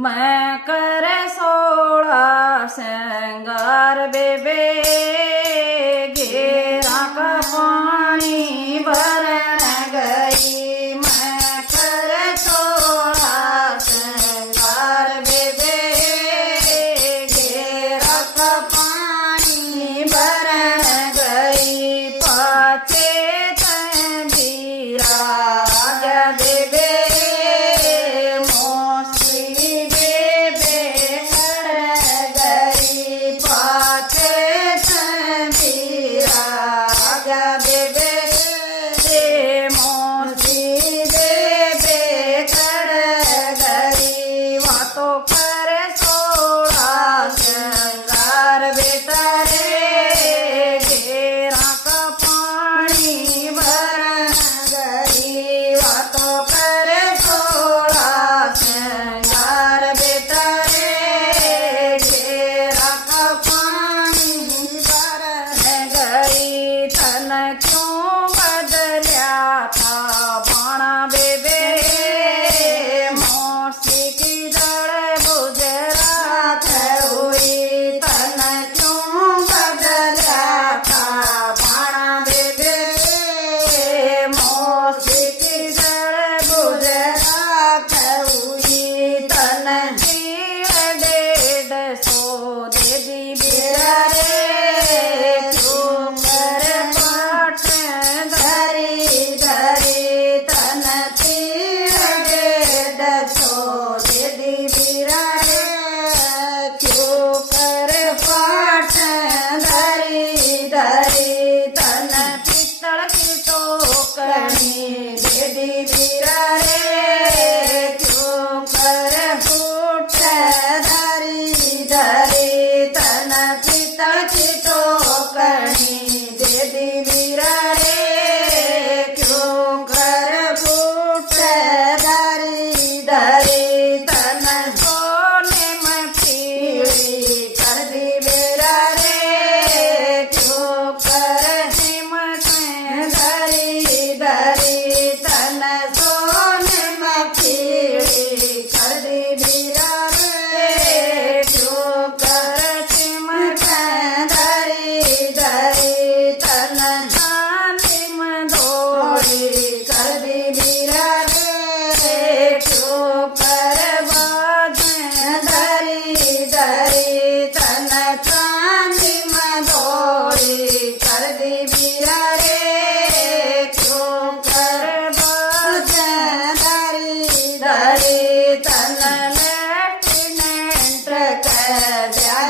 मैं करे 16 श्रृंगार बेबे घेरा का पानी भरन गई। मैं करे 16 श्रृंगार बेबे घेरा का पानी भरन गई। पाछे तंदीरा आजा बेबे क्यों बदलिया था बाणा बेबे मौसी की जड़ गुजरात हुई। तन क्यों बदलिया था बाणा बेबे मौसी की जड़ गुजरात हुई। तन की 150 दे दी बेरा रे तन लेफ्टिनेंट कह